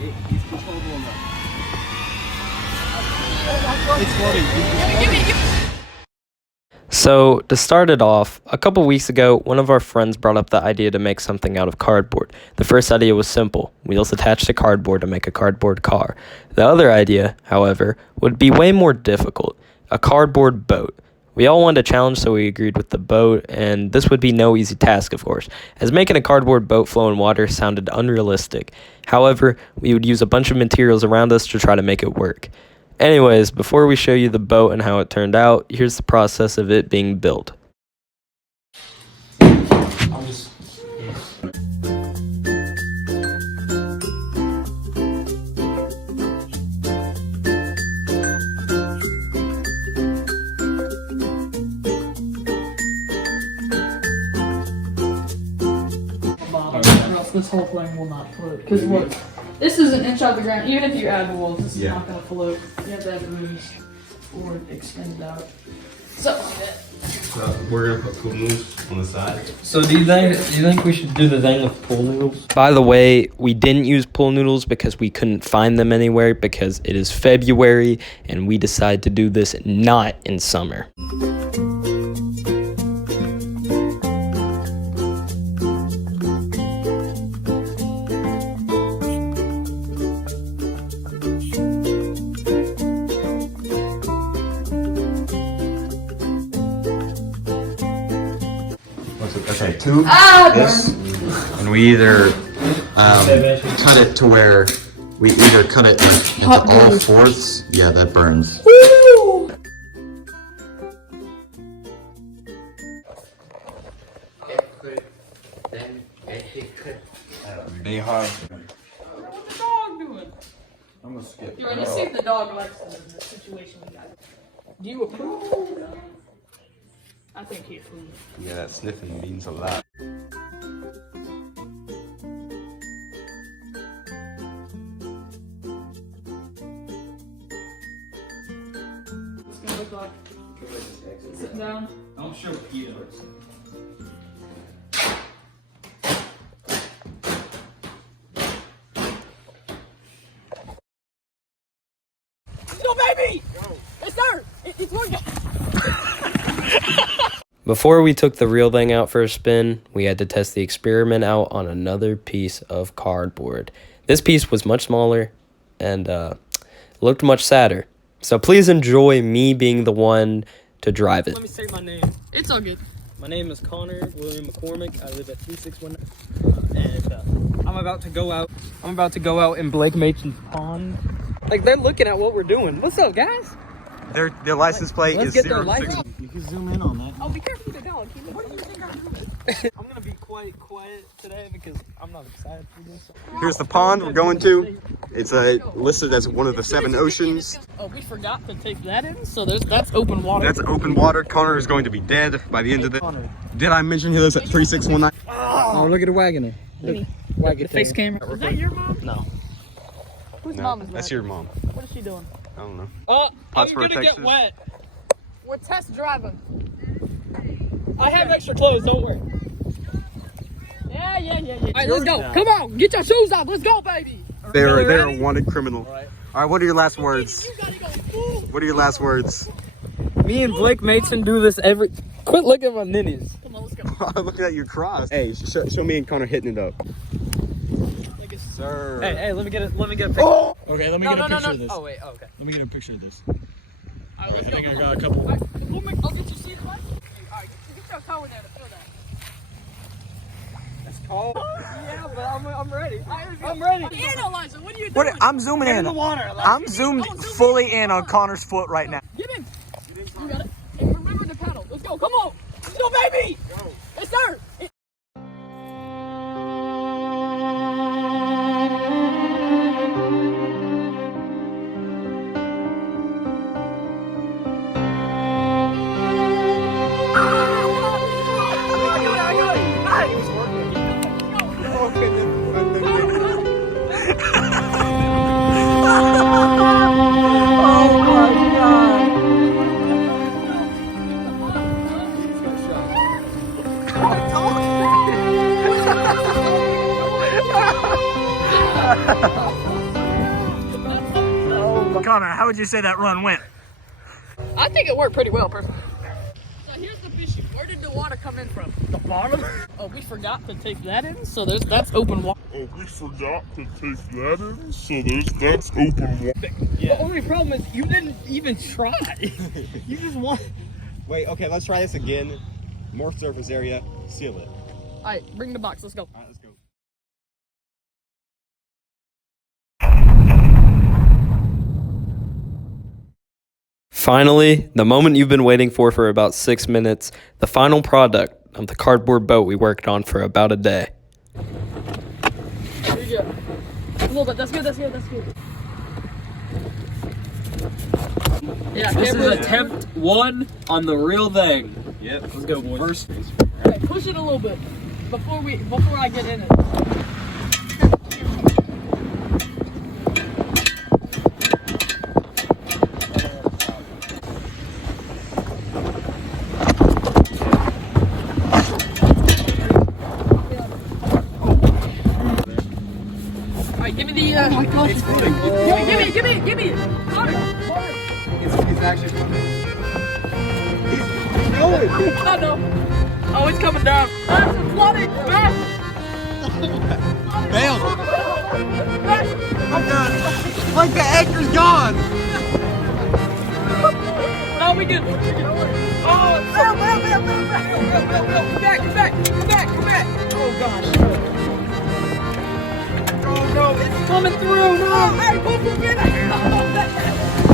It's controllable enough. It's floating. So, to start it off, a couple weeks ago, one of our friends brought up the idea to make something out of cardboard. The first idea was simple: wheels attached to cardboard to make a cardboard car. The other idea, however, would be way more difficult: a cardboard boat. We all wanted a challenge, so we agreed with the boat, and this would be no easy task, of course, as making a cardboard boat flow in water sounded unrealistic. However, we would use a bunch of materials around us to try to make it work. Anyways, before we show you the boat and how it turned out, here's the process of it being built. This whole thing will not float. Because look, this is an inch off the ground. Even if you add walls, this is not going to float. You have to have rooms or extend out. Something like that. So we're gonna put pool noodles on the side. So do you think we should do the thing with pool noodles? By the way, we didn't use pool noodles because we couldn't find them anywhere because it is February and we decided to do this not in summer. Okay, two, this, and we either cut it to where we either cut it into all fourths. Yeah, that burns. They hard. What's the dog doing? I'm gonna skip. You're right, let's see if the dog likes it in this situation we got. Do you approve? I think he approves. Yeah, that sniffing means a lot. It's gonna look like sitting down. Don't show Peter. Go, baby! It's there! It's working! Before we took the real thing out for a spin, we had to test the experiment out on another piece of cardboard. This piece was much smaller and looked much sadder. So please enjoy me being the one to drive it. Let me say my name. It's all good. My name is Connor William McCormick. I live at 361. And I'm about to go out. I'm about to go out in Blake Machen's pond. Like, they're looking at what we're doing. What's up, guys? Their license plate Let's is get their 0 license. 6. You can zoom in on that. Oh, be careful with the dog. What do you think I'm doing? I'm gonna be quite quiet today because I'm not excited for this. Here's the pond we're going to. It's listed as one of the 7 oceans. Oh, we forgot to take that in, so that's open water. That's open water. Connor is going to be dead by the end of it. Did I mention he lives at 3619? Oh, look at the wagoner. The Wagon face camera. Is that your mom? No. Whose mom is that? That's your mom. What is she doing? I don't know. Oh, I'm Pottsboro, gonna get Texas. wet. We're test driving. I have extra clothes, don't worry. Yeah. All right, let's go. Come on, get your shoes off. Let's go, baby. They're a wanted criminal. All right, what are your last words? You gotta go full. What are your last words? Me and Blake Mason do this every... Quit looking at my ninnies. Come on, let's go. I'm looking at your cross. Hey, show me and Connor hitting it up. Sir. Hey, let me get a picture. Oh! Okay, let me get a picture of this. Oh, wait, okay. Let me get a picture of this. All right, let's I go. think I got a couple. All right, I'll get your seat, right? All right, get your toe in there to feel that. That's cold. Yeah, but I'm ready. I'm ready. Analyzer, what are you doing? I'm zooming in. I'm zoomed fully in on Connor's foot right now. Get in. You got it. And remember the pedal. Let's go. Come on. Let's go, baby. Yes, sir. Connor, how would you say that run went? I think it worked pretty well, personally. So here's the issue. Where did the water come in from? The bottom? Oh, we forgot to take that in, so that's open water. Oh, we forgot to take that in, so that's open water. The only problem is you didn't even try. You just want. Wait, okay, let's try this again. More surface area, seal it. Alright, bring the box, let's go. Alright, let's go. Finally, the moment you've been waiting for about 6 minutes, the final product of the cardboard boat we worked on for about a day. Here you go. A little bit, that's good. Yeah, This is camera- attempt 1 on the real thing. Yep. Let's go, boys. First. Okay, push it a little bit before I get in it. Alright, give me the oh my gosh, it's floating. Give me it. Connor. It's actually coming. Oh no. Oh, it's coming down. Ah, it's flooding. Back. Bail! I'm done. Like the anchor's gone. Now we good. Oh, it's so back. Come back. Oh gosh. Oh no, it's coming through. No, hey, don't forget it.